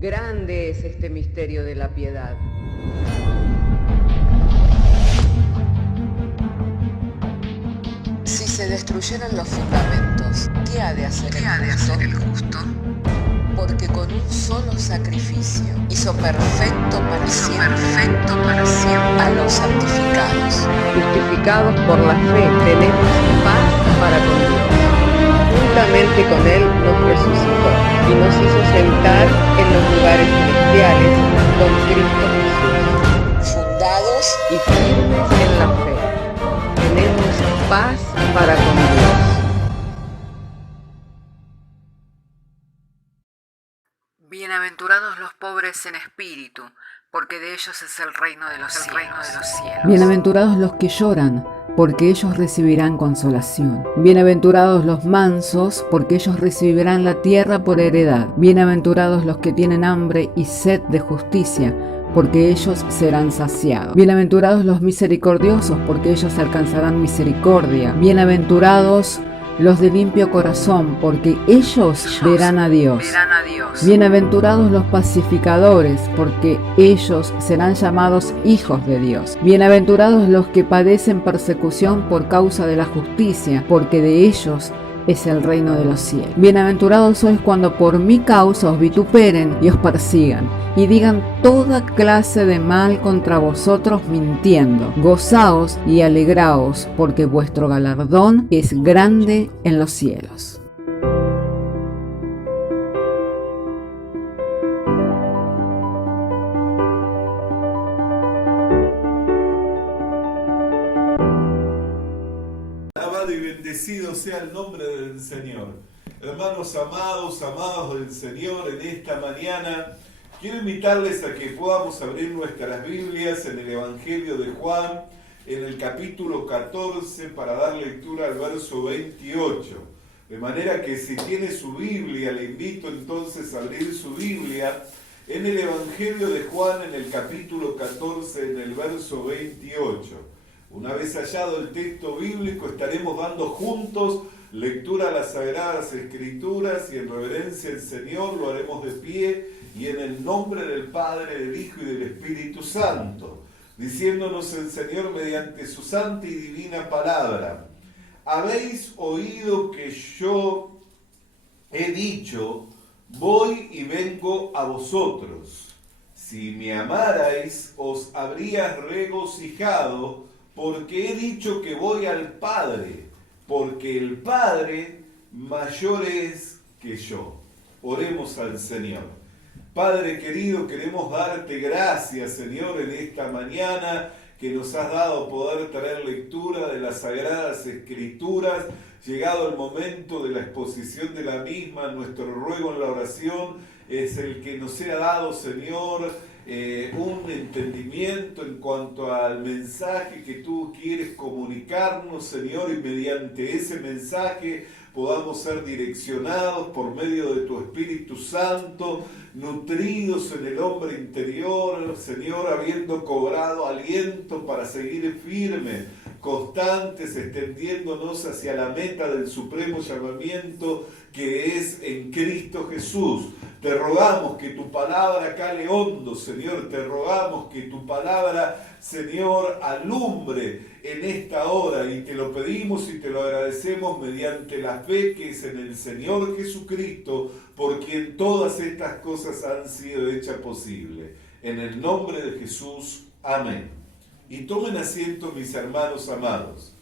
Grande es este misterio de la piedad. Si se destruyeran los fundamentos, ¿qué ha de hacer el justo? Porque con un solo sacrificio hizo perfecto para siempre a los santificados. Justificados por la fe, tenemos paz para con Dios. Juntamente con Él nos resucitó y nos hizo sentar en los lugares celestiales con Cristo Jesús. Fundados Y firmes en la fe, tenemos paz para con Dios. Bienaventurados los pobres en espíritu, porque de ellos es el reino de los cielos. Bienaventurados los que lloran, porque ellos recibirán consolación. Bienaventurados los mansos, porque ellos recibirán la tierra por heredad. Bienaventurados los que tienen hambre y sed de justicia, porque ellos serán saciados. Bienaventurados los misericordiosos, porque ellos alcanzarán misericordia. Bienaventurados los de limpio corazón, porque ellos verán a Dios. Bienaventurados los pacificadores, porque ellos serán llamados hijos de Dios. Bienaventurados los que padecen persecución por causa de la justicia, porque de ellos es el reino de los cielos. Bienaventurados sois cuando por mi causa os vituperen y os persigan, y digan toda clase de mal contra vosotros mintiendo. Gozaos y alegraos, porque vuestro galardón es grande en los cielos. Alabado y bendecido sea el nombre del Señor. Hermanos amados, amados del Señor, en esta mañana quiero invitarles a que podamos abrir nuestras Biblias en el Evangelio de Juan, en el capítulo 14, para dar lectura al verso 28. De manera que si tiene su Biblia, le invito entonces a abrir su Biblia en el Evangelio de Juan, en el capítulo 14, en el verso 28. Una vez hallado el texto bíblico, estaremos dando juntos lectura a las Sagradas Escrituras y en reverencia al Señor lo haremos de pie y en el nombre del Padre, del Hijo y del Espíritu Santo, diciéndonos el Señor mediante su santa y divina palabra: habéis oído que yo he dicho, voy y vengo a vosotros. Si me amarais, os habría regocijado, porque he dicho que voy al Padre, porque el Padre mayor es que yo. Oremos al Señor. Padre querido, queremos darte gracias, Señor, en esta mañana que nos has dado poder traer lectura de las Sagradas Escrituras. Llegado el momento de la exposición de la misma, nuestro ruego en la oración es el que nos sea dado, Señor, un entendimiento en cuanto al mensaje que tú quieres comunicarnos, Señor, y mediante ese mensaje podamos ser direccionados por medio de tu Espíritu Santo, nutridos en el hombre interior, Señor, habiendo cobrado aliento para seguir firmes, constantes, extendiéndonos hacia la meta del supremo llamamiento que es en Cristo Jesús. Te rogamos que tu palabra cale hondo, Señor. Te rogamos que tu palabra, Señor, alumbre en esta hora. Y te lo pedimos y te lo agradecemos mediante la fe que es en el Señor Jesucristo, por quien todas estas cosas han sido hechas posibles. En el nombre de Jesús. Amén. Y tomen asiento, mis hermanos amados.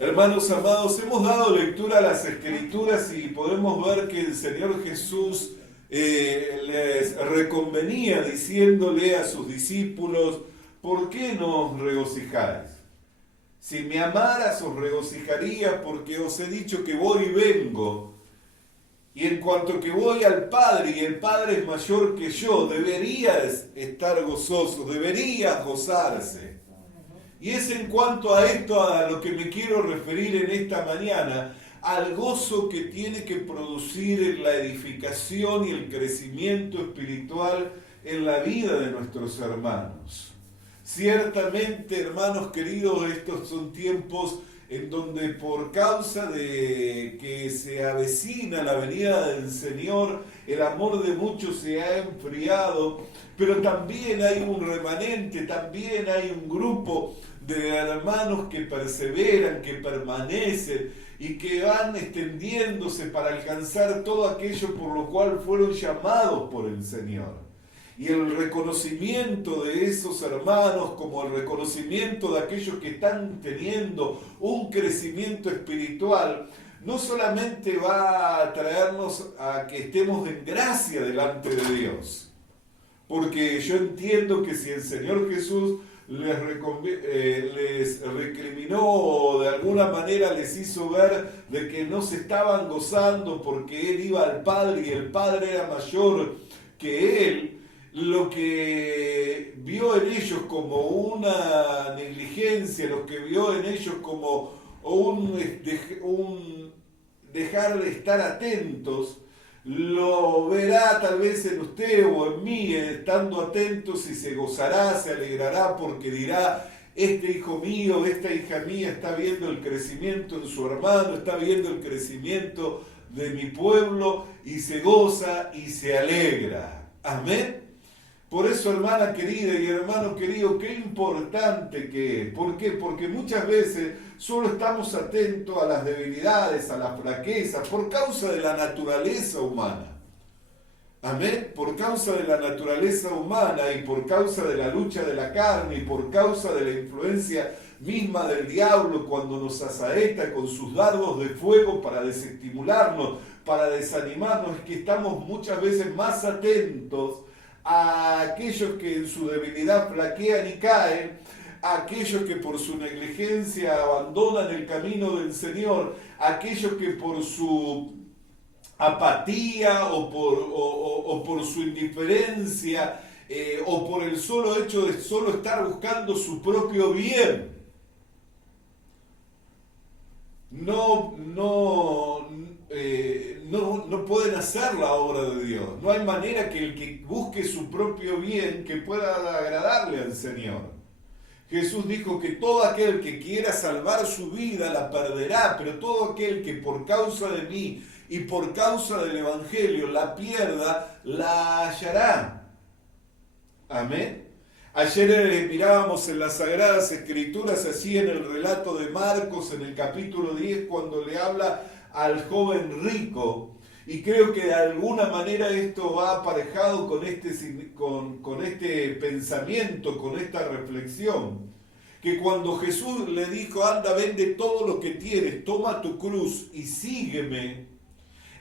Hermanos amados, hemos dado lectura a las Escrituras y podemos ver que el Señor Jesús les reconvenía diciéndole a sus discípulos: ¿por qué no os regocijáis? Si me amaras os regocijaría, porque os he dicho que voy y vengo. Y en cuanto que voy al Padre, y el Padre es mayor que yo, deberías estar gozosos, deberías gozarse. Y es en cuanto a esto a lo que me quiero referir en esta mañana, al gozo que tiene que producir la edificación y el crecimiento espiritual en la vida de nuestros hermanos. Ciertamente, hermanos queridos, estos son tiempos en donde por causa de que se avecina la venida del Señor, el amor de muchos se ha enfriado, pero también hay un remanente, también hay un grupo de hermanos que perseveran, que permanecen y que van extendiéndose para alcanzar todo aquello por lo cual fueron llamados por el Señor. Y el reconocimiento de esos hermanos, como el reconocimiento de aquellos que están teniendo un crecimiento espiritual, no solamente va a traernos a que estemos en gracia delante de Dios, porque yo entiendo que si el Señor Jesús les recriminó o de alguna manera les hizo ver de que no se estaban gozando porque Él iba al Padre y el Padre era mayor que Él, lo que vio en ellos como una negligencia, lo que vio en ellos como un dejar de estar atentos, lo verá tal vez en usted o en mí, estando atentos, y se gozará, se alegrará, porque dirá: este hijo mío, esta hija mía está viendo el crecimiento en su hermano, está viendo el crecimiento de mi pueblo, y se goza y se alegra. Amén. Por eso, hermana querida y hermano querido, qué importante que es. ¿Por qué? Porque muchas veces solo estamos atentos a las debilidades, a las flaquezas, por causa de la naturaleza humana. Amén. Por causa de la naturaleza humana y por causa de la lucha de la carne y por causa de la influencia misma del diablo cuando nos asaeta con sus dardos de fuego para desestimularnos, para desanimarnos, es que estamos muchas veces más atentos a aquellos que en su debilidad flaquean y caen, a aquellos que por su negligencia abandonan el camino del Señor, a aquellos que por su apatía o por su indiferencia o por el solo hecho de solo estar buscando su propio bien, no pueden hacer la obra de Dios. No hay manera que el que busque su propio bien que pueda agradarle al Señor. Jesús dijo que todo aquel que quiera salvar su vida la perderá, pero todo aquel que por causa de mí y por causa del Evangelio la pierda, la hallará. Amén. Ayer mirábamos en las Sagradas Escrituras, así en el relato de Marcos, en el capítulo 10, cuando le habla al joven rico, y creo que de alguna manera esto va aparejado con este pensamiento, con esta reflexión, que cuando Jesús le dijo: anda, vende todo lo que tienes, toma tu cruz y sígueme,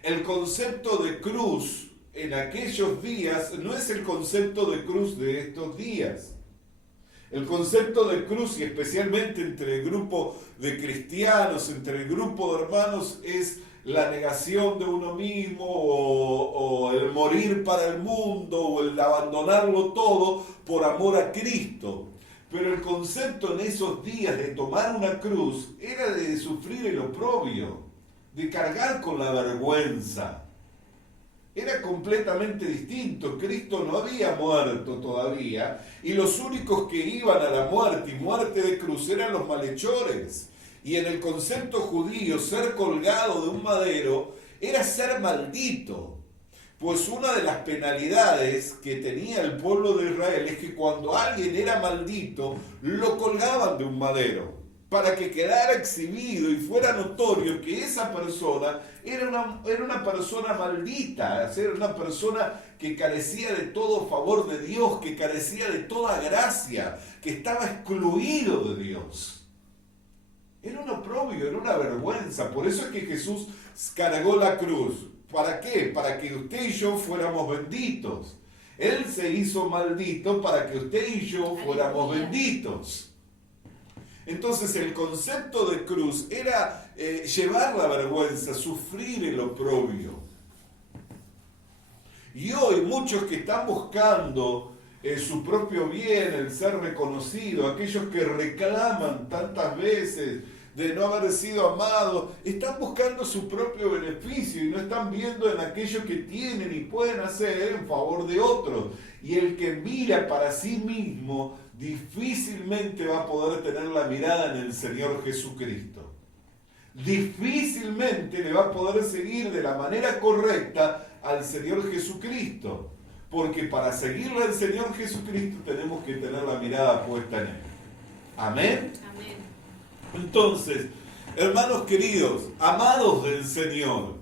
el concepto de cruz en aquellos días no es el concepto de cruz de estos días. El concepto de cruz, y especialmente entre el grupo de cristianos, entre el grupo de hermanos, es la negación de uno mismo, o el morir para el mundo, o el abandonarlo todo por amor a Cristo. Pero el concepto en esos días de tomar una cruz era de sufrir el oprobio, de cargar con la vergüenza. Era completamente distinto. Cristo no había muerto todavía, y los únicos que iban a la muerte, y muerte de cruz, eran los malhechores. Y en el concepto judío, ser colgado de un madero era ser maldito. Pues una de las penalidades que tenía el pueblo de Israel es que cuando alguien era maldito, lo colgaban de un madero, para que quedara exhibido y fuera notorio que esa persona era una persona maldita, era una persona que carecía de todo favor de Dios, que carecía de toda gracia, que estaba excluido de Dios. Era un oprobio, era una vergüenza. Por eso es que Jesús cargó la cruz. ¿Para qué? Para que usted y yo fuéramos benditos. Él se hizo maldito para que usted y yo fuéramos benditos. Entonces el concepto de cruz era llevar la vergüenza, sufrir el oprobio. Y hoy muchos que están buscando su propio bien, el ser reconocido, aquellos que reclaman tantas veces de no haber sido amados, están buscando su propio beneficio y no están viendo en aquello que tienen y pueden hacer en favor de otros. Y el que mira para sí mismo difícilmente va a poder tener la mirada en el Señor Jesucristo. difícilmente le va a poder seguir de la manera correcta al Señor Jesucristo. Porque para seguirle al Señor Jesucristo tenemos que tener la mirada puesta en Él. ¿Amén? Amén. Entonces, hermanos queridos, amados del Señor,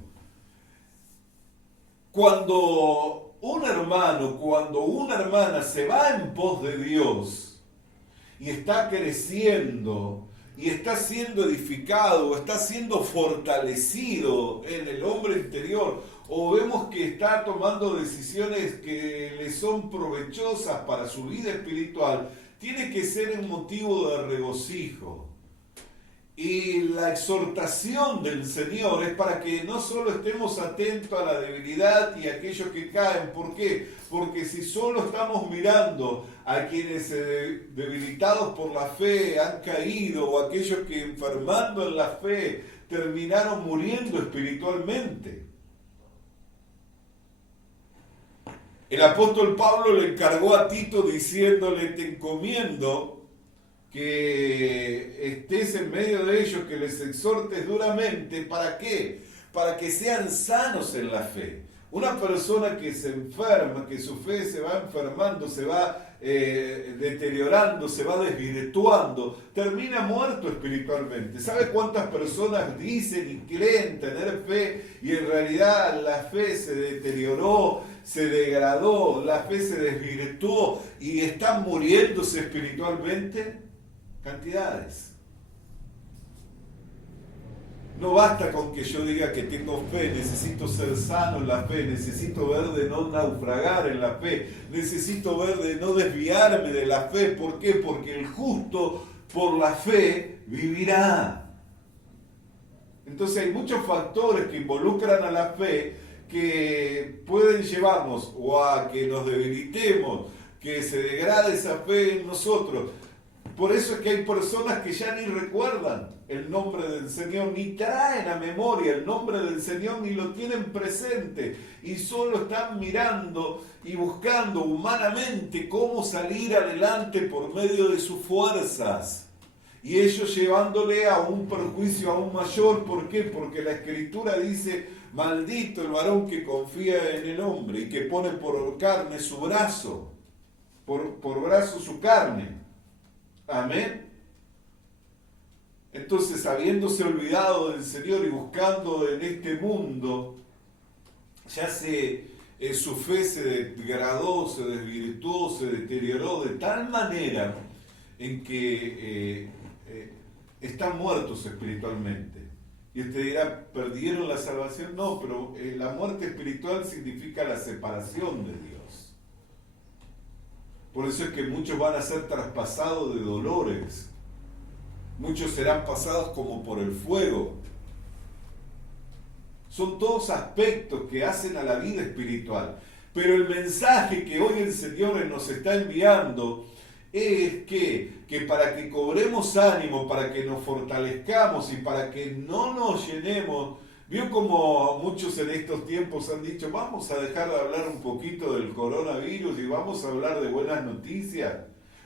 cuando un hermano, cuando una hermana se va en pos de Dios y está creciendo y está siendo edificado, está siendo fortalecido en el hombre interior, o vemos que está tomando decisiones que le son provechosas para su vida espiritual, tiene que ser un motivo de regocijo. Y la exhortación del Señor es para que no solo estemos atentos a la debilidad y a aquellos que caen. ¿Por qué? Porque si solo estamos mirando a quienes debilitados por la fe han caído, o aquellos que enfermando en la fe terminaron muriendo espiritualmente. El apóstol Pablo le encargó a Tito diciéndole: te encomiendo que estés en medio de ellos, que les exhortes duramente. ¿Para qué? Para que sean sanos en la fe. Una persona que se enferma, que su fe se va enfermando, se va deteriorando, se va desvirtuando, termina muerto espiritualmente. ¿Sabe cuántas personas dicen y creen tener fe y en realidad la fe se deterioró, se degradó, la fe se desvirtuó y están muriéndose espiritualmente? Cantidades. No basta con que yo diga que tengo fe, necesito ser sano en la fe, necesito ver de no naufragar en la fe, necesito ver de no desviarme de la fe. ¿Por qué? Porque el justo por la fe vivirá. Entonces hay muchos factores que involucran a la fe que pueden llevarnos o a que nos debilitemos, que se degrade esa fe en nosotros. Por eso es que hay personas que ya ni recuerdan el nombre del Señor, ni traen a memoria el nombre del Señor, ni lo tienen presente, y solo están mirando y buscando humanamente cómo salir adelante por medio de sus fuerzas. Y ellos llevándole a un perjuicio aún mayor. ¿Por qué? Porque la Escritura dice: maldito el varón que confía en el hombre y que pone por carne su brazo, por brazo su carne. Amén. Entonces, habiéndose olvidado del Señor y buscando en este mundo, ya su fe se degradó, se desvirtuó, se deterioró de tal manera en que están muertos espiritualmente. Y usted dirá: ¿perdieron la salvación? No, pero la muerte espiritual significa la separación de Dios. Por eso es que muchos van a ser traspasados de dolores. Muchos serán pasados como por el fuego. Son todos aspectos que hacen a la vida espiritual. Pero el mensaje que hoy el Señor nos está enviando es que para que cobremos ánimo, para que nos fortalezcamos y para que no nos llenemos. ¿Vio como muchos en estos tiempos han dicho: vamos a dejar de hablar un poquito del coronavirus y vamos a hablar de buenas noticias?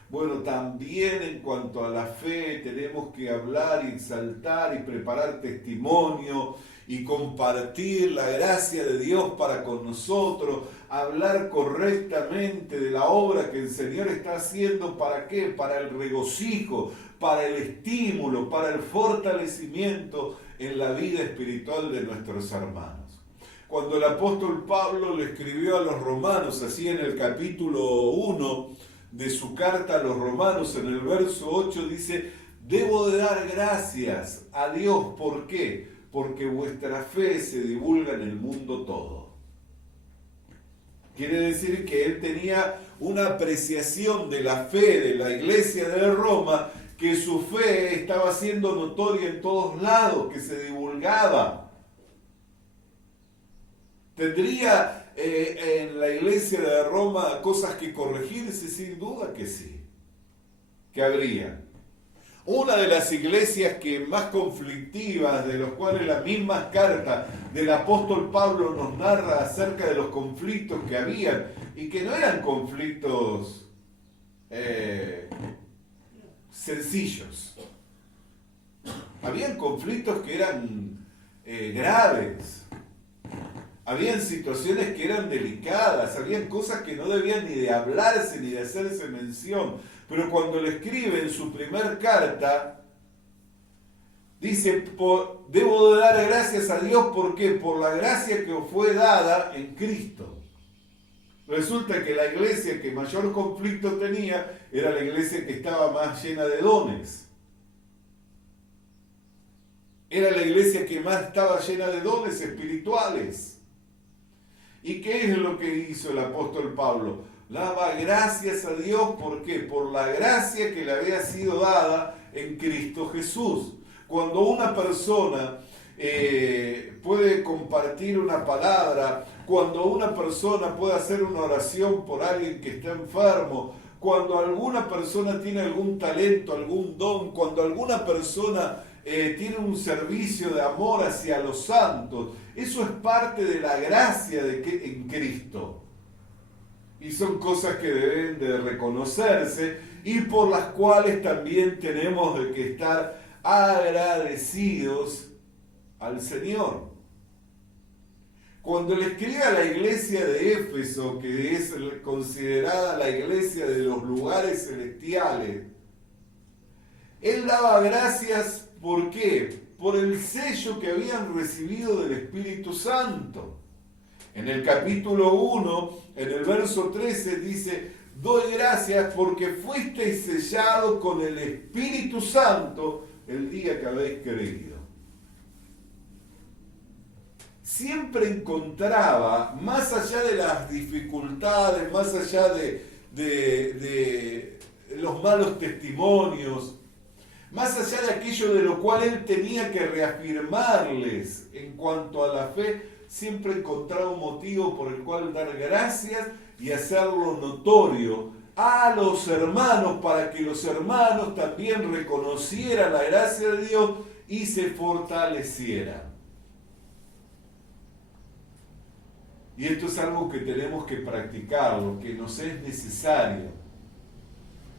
Bueno, también en cuanto a la fe tenemos que hablar y exaltar y preparar testimonio y compartir la gracia de Dios para con nosotros, hablar correctamente de la obra que el Señor está haciendo. ¿Para qué? Para el regocijo, para el estímulo, para el fortalecimiento en la vida espiritual de nuestros hermanos. Cuando el apóstol Pablo le escribió a los romanos, así en el capítulo 1 de su carta a los romanos, en el verso 8 dice: debo de dar gracias a Dios. ¿Por qué? Porque vuestra fe se divulga en el mundo todo. Quiere decir que él tenía una apreciación de la fe de la iglesia de Roma, que su fe estaba siendo notoria en todos lados, que se divulgaba. ¿Tendría en la iglesia de Roma cosas que corregirse? Sin duda que sí, que habría. Una de las iglesias que más conflictivas, de los cuales las mismas cartas del apóstol Pablo nos narra acerca de los conflictos que habían, y que no eran conflictos sencillos. Habían conflictos que eran graves. Habían situaciones que eran delicadas, habían cosas que no debían ni de hablarse ni de hacerse mención. Pero cuando le escribe en su primer carta, dice, debo de dar gracias a Dios, ¿por qué? Por la gracia que os fue dada en Cristo. Resulta que la iglesia que mayor conflicto tenía era la iglesia que estaba más llena de dones. Era la iglesia que más estaba llena de dones espirituales. ¿Y qué es lo que hizo el apóstol Pablo? Daba gracias a Dios, ¿por qué? Por la gracia que le había sido dada en Cristo Jesús. Cuando una persona puede compartir una palabra, cuando una persona puede hacer una oración por alguien que está enfermo, cuando alguna persona tiene algún talento, algún don, cuando alguna persona tiene un servicio de amor hacia los santos, eso es parte de la gracia en Cristo. Y son cosas que deben de reconocerse y por las cuales también tenemos que estar agradecidos al Señor. Cuando le escribe a la iglesia de Éfeso, que es considerada la iglesia de los lugares celestiales, él daba gracias, ¿por qué? Por el sello que habían recibido del Espíritu Santo. En el capítulo 1, en el verso 13, dice, doy gracias porque fuisteis sellados con el Espíritu Santo el día que habéis creído. Siempre encontraba, más allá de las dificultades, más allá de los malos testimonios, más allá de aquello de lo cual él tenía que reafirmarles en cuanto a la fe, siempre encontraba un motivo por el cual dar gracias y hacerlo notorio a los hermanos, para que los hermanos también reconocieran la gracia de Dios y se fortalecieran. Y esto es algo que tenemos que practicar, lo que nos es necesario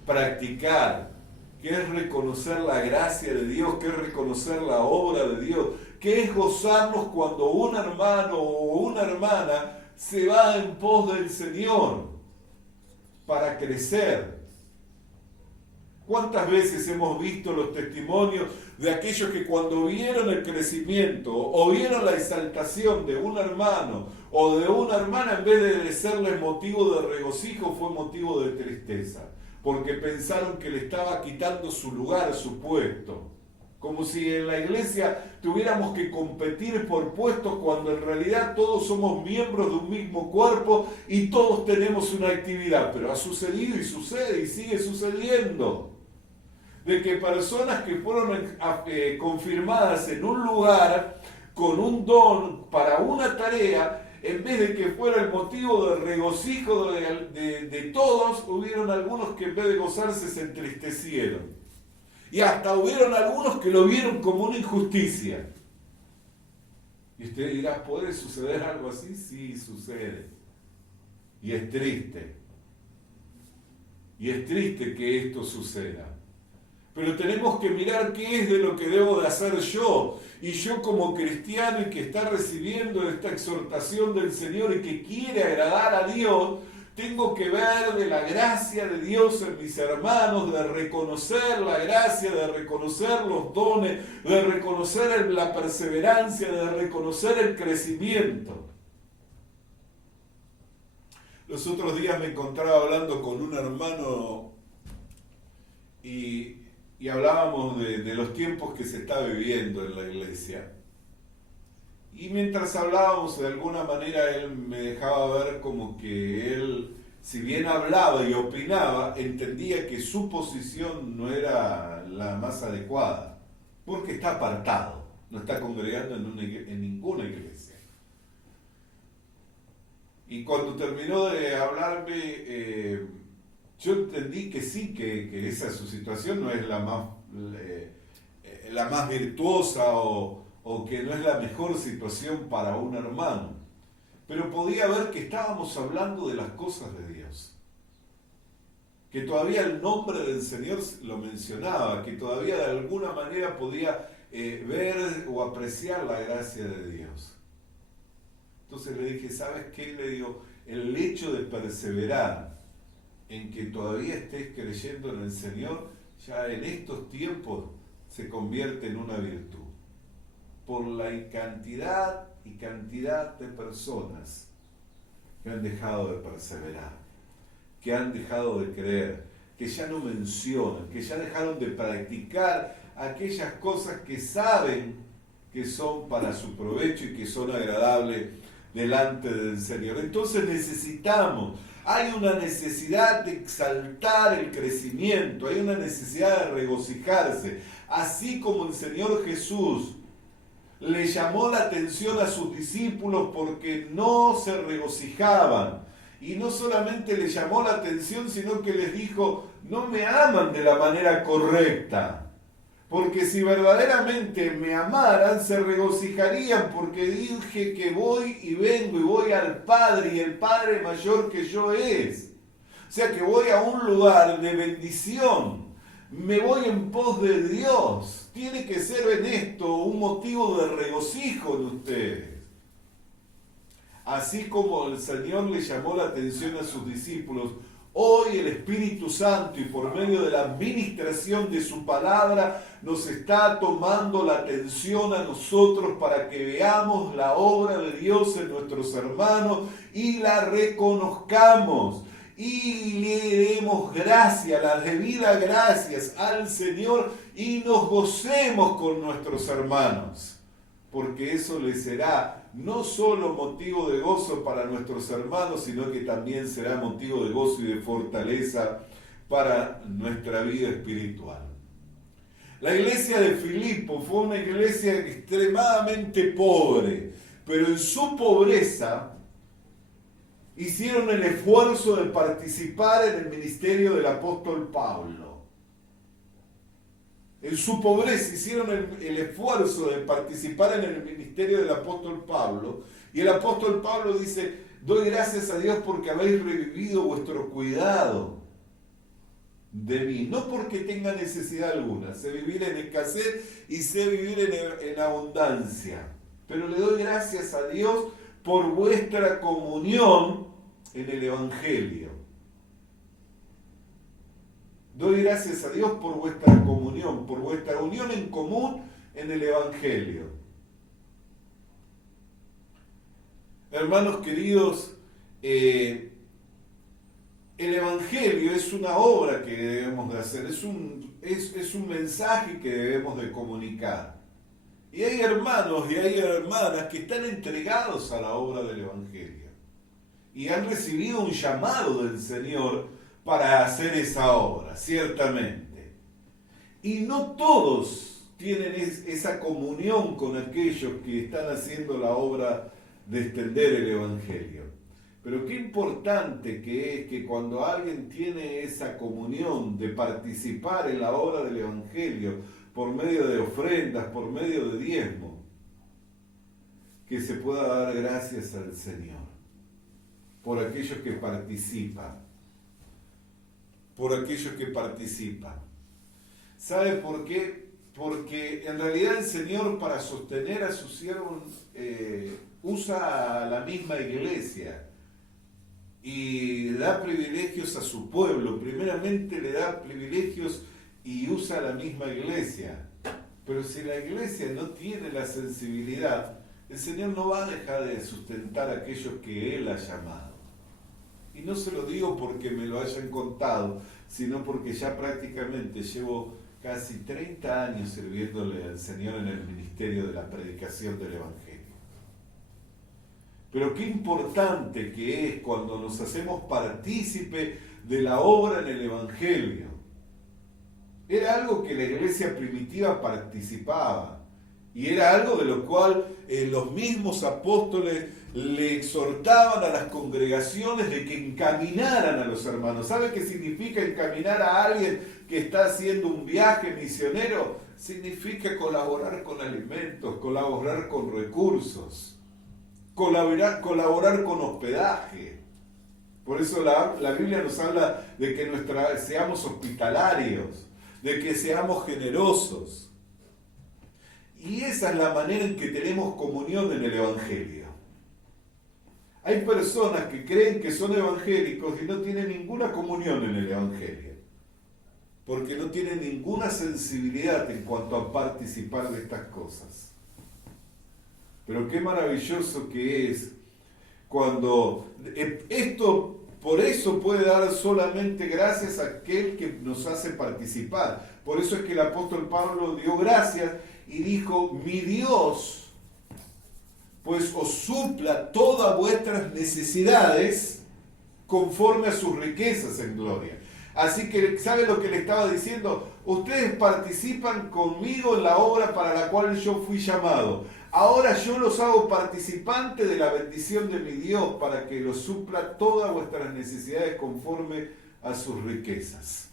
practicar, que es reconocer la gracia de Dios, que es reconocer la obra de Dios, que es gozarnos cuando un hermano o una hermana se va en pos del Señor para crecer. ¿Cuántas veces hemos visto los testimonios de aquellos que cuando vieron el crecimiento o vieron la exaltación de un hermano o de una hermana, en vez de serles motivo de regocijo, fue motivo de tristeza? Porque pensaron que le estaba quitando su lugar, su puesto. Como si en la iglesia tuviéramos que competir por puestos, cuando en realidad todos somos miembros de un mismo cuerpo y todos tenemos una actividad. Pero ha sucedido y sucede y sigue sucediendo. De que personas que fueron confirmadas en un lugar con un don para una tarea, en vez de que fuera el motivo de regocijo de todos, hubieron algunos que en vez de gozarse se entristecieron. Y hasta hubieron algunos que lo vieron como una injusticia. Y usted dirá, ¿puede suceder algo así? Sí, sucede. Y es triste. Y es triste que esto suceda. Pero tenemos que mirar qué es de lo que debo de hacer yo. Y yo como cristiano y que está recibiendo esta exhortación del Señor y que quiere agradar a Dios, tengo que ver de la gracia de Dios en mis hermanos, de reconocer la gracia, de reconocer los dones, de reconocer la perseverancia, de reconocer el crecimiento. Los otros días me encontraba hablando con un hermano y hablábamos de los tiempos que se está viviendo en la iglesia. Y mientras hablábamos, de alguna manera él me dejaba ver como que él, si bien hablaba y opinaba, entendía que su posición no era la más adecuada, porque está apartado, no está congregando en ninguna iglesia. Y cuando terminó de hablarme, yo entendí que sí, que esa su situación no es la más virtuosa o que no es la mejor situación para un hermano. Pero podía ver que estábamos hablando de las cosas de Dios. Que todavía el nombre del Señor lo mencionaba, que todavía de alguna manera podía ver o apreciar la gracia de Dios. Entonces le dije, ¿sabes qué? Le digo, el hecho de perseverar en que todavía estés creyendo en el Señor, ya en estos tiempos se convierte en una virtud. Por la cantidad y cantidad de personas que han dejado de perseverar, que han dejado de creer, que ya no mencionan, que ya dejaron de practicar aquellas cosas que saben que son para su provecho y que son agradables delante del Señor. Entonces hay una necesidad de exaltar el crecimiento, hay una necesidad de regocijarse, así como el Señor Jesús le llamó la atención a sus discípulos porque no se regocijaban. Y no solamente le llamó la atención, sino que les dijo, no me aman de la manera correcta. Porque si verdaderamente me amaran, se regocijarían porque dije que voy y vengo y voy al Padre y el Padre mayor que yo es. O sea que voy a un lugar de bendición. Me voy en pos de Dios. Tiene que ser en esto un motivo de regocijo en ustedes. Así como el Señor le llamó la atención a sus discípulos, hoy el Espíritu Santo y por medio de la administración de su palabra nos está tomando la atención a nosotros para que veamos la obra de Dios en nuestros hermanos y la reconozcamos. Y le demos gracias, las debidas gracias al Señor y nos gocemos con nuestros hermanos, porque eso les será no solo motivo de gozo para nuestros hermanos, sino que también será motivo de gozo y de fortaleza para nuestra vida espiritual. La iglesia de Filipo fue una iglesia extremadamente pobre, pero en su pobreza hicieron el esfuerzo de participar en el ministerio del apóstol Pablo. En su pobreza hicieron el esfuerzo de participar en el ministerio del apóstol Pablo. Y el apóstol Pablo dice, doy gracias a Dios porque habéis revivido vuestro cuidado de mí. No porque tenga necesidad alguna, sé vivir en escasez y sé vivir en abundancia. Pero le doy gracias a Dios por vuestra comunión en el Evangelio. Doy gracias a Dios por vuestra comunión, por vuestra unión en común en el Evangelio. Hermanos queridos, el Evangelio es una obra que debemos de hacer, es un mensaje que debemos de comunicar. Y hay hermanos y hay hermanas que están entregados a la obra del Evangelio y han recibido un llamado del Señor para hacer esa obra, ciertamente. Y no todos tienen esa comunión con aquellos que están haciendo la obra de extender el Evangelio. Pero qué importante que es que cuando alguien tiene esa comunión de participar en la obra del Evangelio por medio de ofrendas, por medio de diezmo, que se pueda dar gracias al Señor por aquellos que participan. Por aquellos que participan. ¿Sabe por qué? Porque en realidad el Señor para sostener a sus siervos usa a la misma iglesia y da privilegios a su pueblo. Primeramente le da privilegios y usa a la misma iglesia. Pero si la iglesia no tiene la sensibilidad, el Señor no va a dejar de sustentar a aquellos que Él ha llamado. Y no se lo digo porque me lo hayan contado, sino porque ya prácticamente llevo casi 30 años sirviéndole al Señor en el ministerio de la predicación del Evangelio. Pero qué importante que es cuando nos hacemos partícipe de la obra en el Evangelio. Era algo que la iglesia primitiva participaba. Y era algo de lo cual los mismos apóstoles le exhortaban a las congregaciones de que encaminaran a los hermanos. ¿Sabe qué significa encaminar a alguien que está haciendo un viaje misionero? Significa colaborar con alimentos, colaborar con recursos, colaborar con hospedaje. Por eso la Biblia nos habla de que seamos hospitalarios, de que seamos generosos. Y esa es la manera en que tenemos comunión en el Evangelio. Hay personas que creen que son evangélicos y no tienen ninguna comunión en el Evangelio, porque no tienen ninguna sensibilidad en cuanto a participar de estas cosas. Pero qué maravilloso que es cuando esto, por eso puede dar solamente gracias a aquel que nos hace participar. Por eso es que el apóstol Pablo dio gracias y dijo: mi Dios pues os supla todas vuestras necesidades conforme a sus riquezas en gloria. Así que, ¿sabe lo que le estaba diciendo? Ustedes participan conmigo en la obra para la cual yo fui llamado. Ahora yo los hago participantes de la bendición de mi Dios para que los supla todas vuestras necesidades conforme a sus riquezas.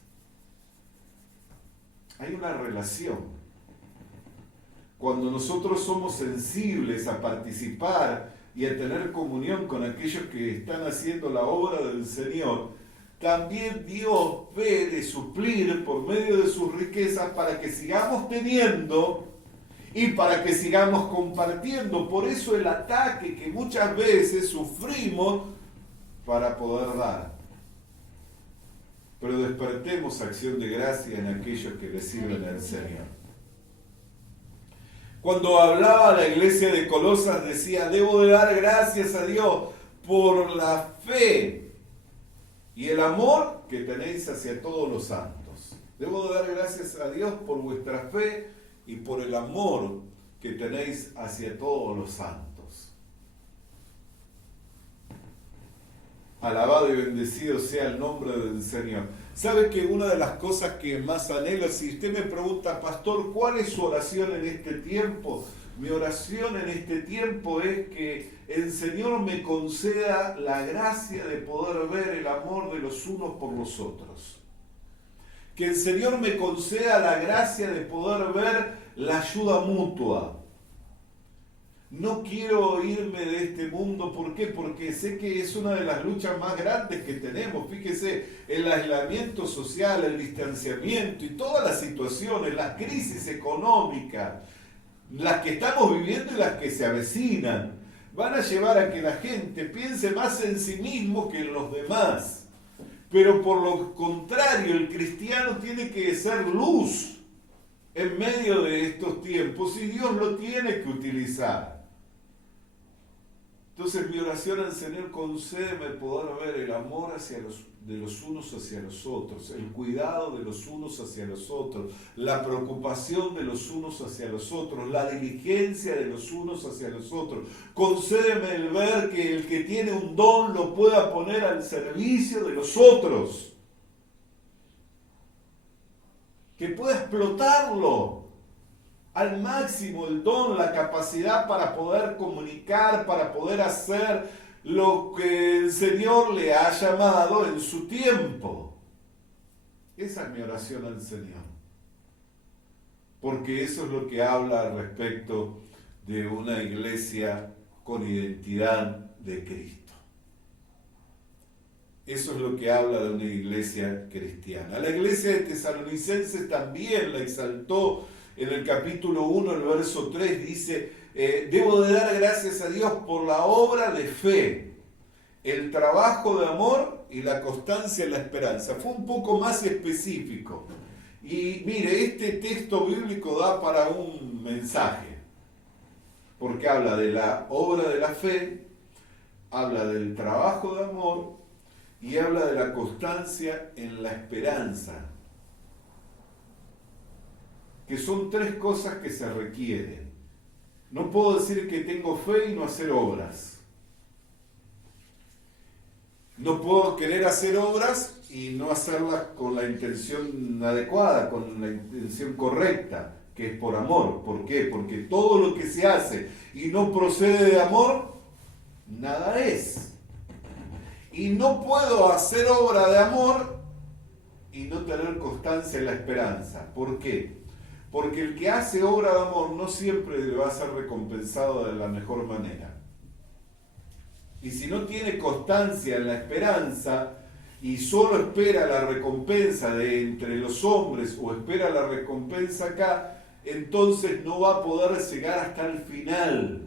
Hay una relación. Cuando nosotros somos sensibles a participar y a tener comunión con aquellos que están haciendo la obra del Señor, también Dios ve de suplir por medio de sus riquezas para que sigamos teniendo y para que sigamos compartiendo. Por eso el ataque que muchas veces sufrimos para poder dar. Pero despertemos acción de gracia en aquellos que le sirven al Señor. Cuando hablaba a la iglesia de Colosas decía: debo de dar gracias a Dios por la fe y el amor que tenéis hacia todos los santos. Debo de dar gracias a Dios por vuestra fe y por el amor que tenéis hacia todos los santos. Alabado y bendecido sea el nombre del Señor. ¿Sabe que una de las cosas que más anhelo, si usted me pregunta: pastor, ¿cuál es su oración en este tiempo? Mi oración en este tiempo es que el Señor me conceda la gracia de poder ver el amor de los unos por los otros. Que el Señor me conceda la gracia de poder ver la ayuda mutua. No quiero irme de este mundo. ¿Por qué? Porque sé que es una de las luchas más grandes que tenemos. Fíjese, el aislamiento social, el distanciamiento y todas las situaciones, las crisis económicas, las que estamos viviendo y las que se avecinan, van a llevar a que la gente piense más en sí mismo que en los demás. Pero por lo contrario, el cristiano tiene que ser luz en medio de estos tiempos y Dios lo tiene que utilizar. Entonces mi oración al Señor: concédeme poder ver el amor de los unos hacia los otros, el cuidado de los unos hacia los otros, la preocupación de los unos hacia los otros, la diligencia de los unos hacia los otros. Concédeme el ver que el que tiene un don lo pueda poner al servicio de los otros, que pueda explotarlo al máximo, el don, la capacidad para poder comunicar, para poder hacer lo que el Señor le ha llamado en su tiempo. Esa es mi oración al Señor. Porque eso es lo que habla respecto de una iglesia con identidad de Cristo. Eso es lo que habla de una iglesia cristiana. La iglesia de Tesalonicenses también la exaltó. En el capítulo 1, el verso 3 dice: debo de dar gracias a Dios por la obra de fe, el trabajo de amor y la constancia en la esperanza. Fue un poco más específico. Y mire, este texto bíblico da para un mensaje, porque habla de la obra de la fe, habla del trabajo de amor y habla de la constancia en la esperanza. Que son tres cosas que se requieren. No puedo decir que tengo fe y no hacer obras. No puedo querer hacer obras y no hacerlas con la intención adecuada, con la intención correcta, que es por amor. ¿Por qué? Porque todo lo que se hace y no procede de amor, nada es. Y no puedo hacer obra de amor y no tener constancia en la esperanza. ¿Por qué? Porque el que hace obra de amor no siempre le va a ser recompensado de la mejor manera. Y si no tiene constancia en la esperanza y solo espera la recompensa de entre los hombres o espera la recompensa acá, entonces no va a poder llegar hasta el final.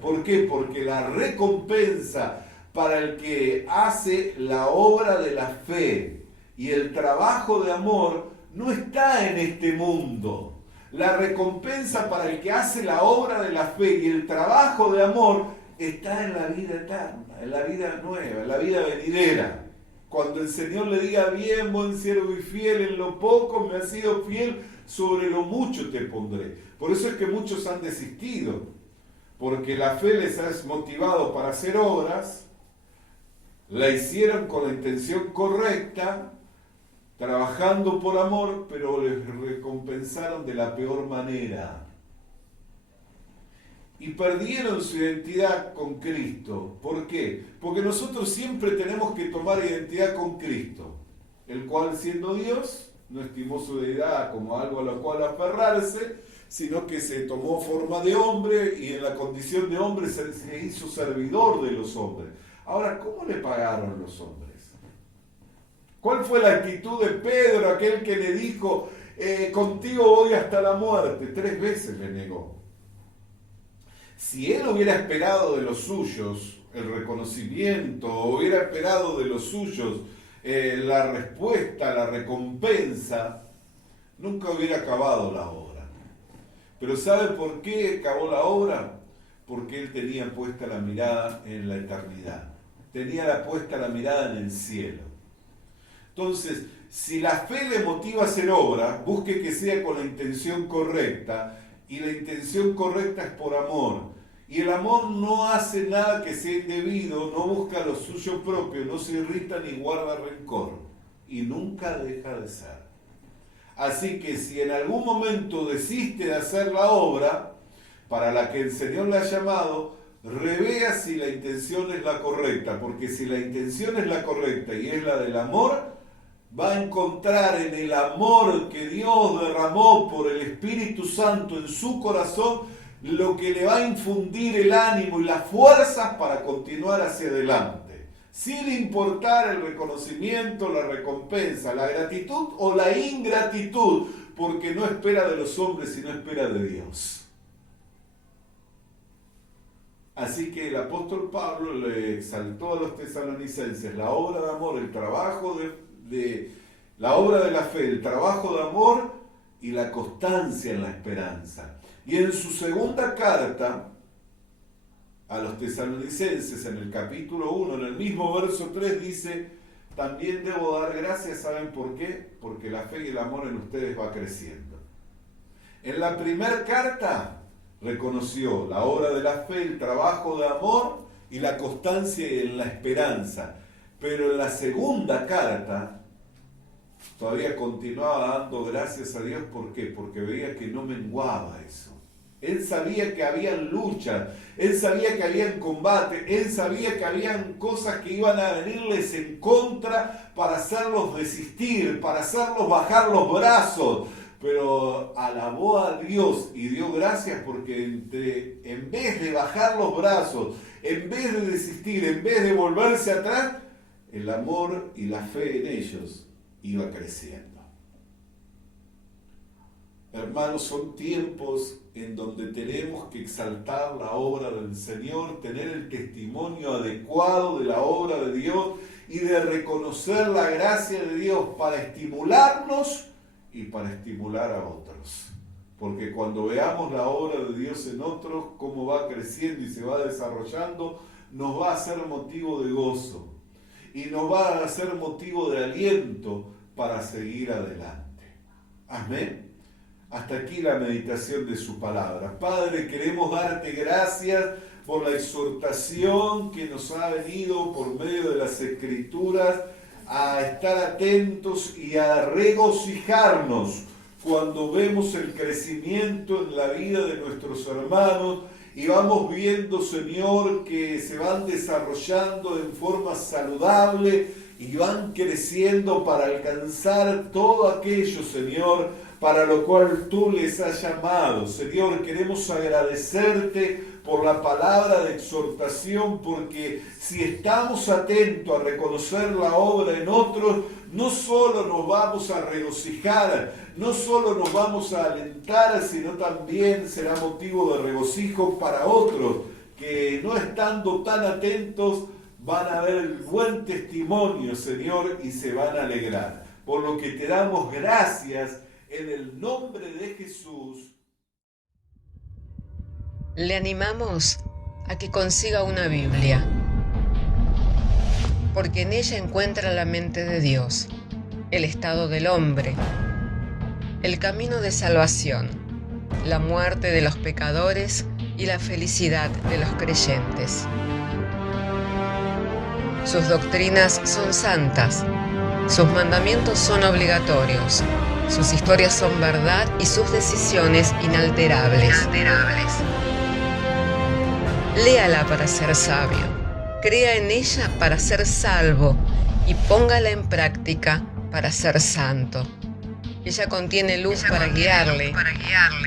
¿Por qué? Porque la recompensa para el que hace la obra de la fe y el trabajo de amor no está en este mundo. La recompensa para el que hace la obra de la fe y el trabajo de amor está en la vida eterna, en la vida nueva, en la vida venidera. Cuando el Señor le diga, bien, buen siervo y fiel, en lo poco me has sido fiel, sobre lo mucho te pondré. Por eso es que muchos han desistido, porque la fe les ha motivado para hacer obras, la hicieron con la intención correcta, trabajando por amor, pero les recompensaron de la peor manera. Y perdieron su identidad con Cristo. ¿Por qué? Porque nosotros siempre tenemos que tomar identidad con Cristo, el cual, siendo Dios, no estimó su deidad como algo a lo cual aferrarse, sino que se tomó forma de hombre y en la condición de hombre se hizo servidor de los hombres. Ahora, ¿cómo le pagaron los hombres? ¿Cuál fue la actitud de Pedro, aquel que le dijo, contigo voy hasta la muerte? 3 veces le negó. Si él hubiera esperado de los suyos el reconocimiento, hubiera esperado de los suyos la respuesta, la recompensa, nunca hubiera acabado la obra. Pero ¿sabe por qué acabó la obra? Porque él tenía puesta la mirada en la eternidad. Tenía puesta la mirada en el cielo. Entonces, si la fe le motiva a hacer obra, busque que sea con la intención correcta, y la intención correcta es por amor. Y el amor no hace nada que sea indebido, no busca lo suyo propio, no se irrita ni guarda rencor, y nunca deja de ser. Así que si en algún momento desiste de hacer la obra para la que el Señor le ha llamado, revea si la intención es la correcta, porque si la intención es la correcta y es la del amor, va a encontrar en el amor que Dios derramó por el Espíritu Santo en su corazón lo que le va a infundir el ánimo y las fuerzas para continuar hacia adelante, sin importar el reconocimiento, la recompensa, la gratitud o la ingratitud, porque no espera de los hombres, sino espera de Dios. Así que el apóstol Pablo le exaltó a los tesalonicenses la obra de amor, el trabajo de la obra de la fe, el trabajo de amor y la constancia en la esperanza. Y en su segunda carta a los tesalonicenses, en el capítulo 1, en el mismo verso 3, dice, también debo dar gracias, ¿saben por qué? Porque la fe y el amor en ustedes va creciendo. En la primera carta reconoció la obra de la fe, el trabajo de amor y la constancia en la esperanza. Pero en la segunda carta todavía continuaba dando gracias a Dios. ¿Por qué? Porque veía que no menguaba eso. Él sabía que habían luchas, él sabía que habían combate, él sabía que habían cosas que iban a venirles en contra para hacerlos desistir, para hacerlos bajar los brazos. Pero alabó a Dios y dio gracias porque en vez de bajar los brazos, en vez de desistir, en vez de volverse atrás, el amor y la fe en ellos iba creciendo. Hermanos, son tiempos en donde tenemos que exaltar la obra del Señor, tener el testimonio adecuado de la obra de Dios y de reconocer la gracia de Dios para estimularnos y para estimular a otros. Porque cuando veamos la obra de Dios en otros, cómo va creciendo y se va desarrollando, nos va a ser motivo de gozo y nos va a ser motivo de aliento para seguir adelante. Amén. Hasta aquí la meditación de su palabra. Padre, queremos darte gracias por la exhortación que nos ha venido por medio de las Escrituras a estar atentos y a regocijarnos cuando vemos el crecimiento en la vida de nuestros hermanos y vamos viendo, Señor, que se van desarrollando en forma saludable y van creciendo para alcanzar todo aquello, Señor, para lo cual tú les has llamado. Señor, queremos agradecerte por la palabra de exhortación, porque si estamos atentos a reconocer la obra en otros, no solo nos vamos a regocijar, no solo nos vamos a alentar, sino también será motivo de regocijo para otros, que no estando tan atentos van a ver el buen testimonio, Señor, y se van a alegrar. Por lo que te damos gracias en el nombre de Jesús. Le animamos a que consiga una Biblia, porque en ella encuentra la mente de Dios, el estado del hombre, el camino de salvación, la muerte de los pecadores y la felicidad de los creyentes. Sus doctrinas son santas, sus mandamientos son obligatorios, sus historias son verdad y sus decisiones inalterables. Léala para ser sabio, crea en ella para ser salvo y póngala en práctica para ser santo. Ella contiene luz para guiarle,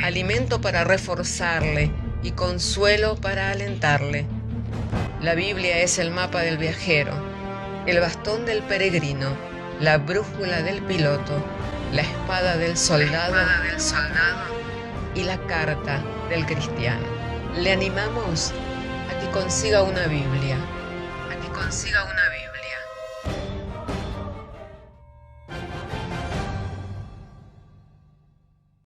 alimento para reforzarle y consuelo para alentarle. La Biblia es el mapa del viajero, el bastón del peregrino, la brújula del piloto, la espada del soldado y la carta del cristiano. Le animamos a que consiga una Biblia,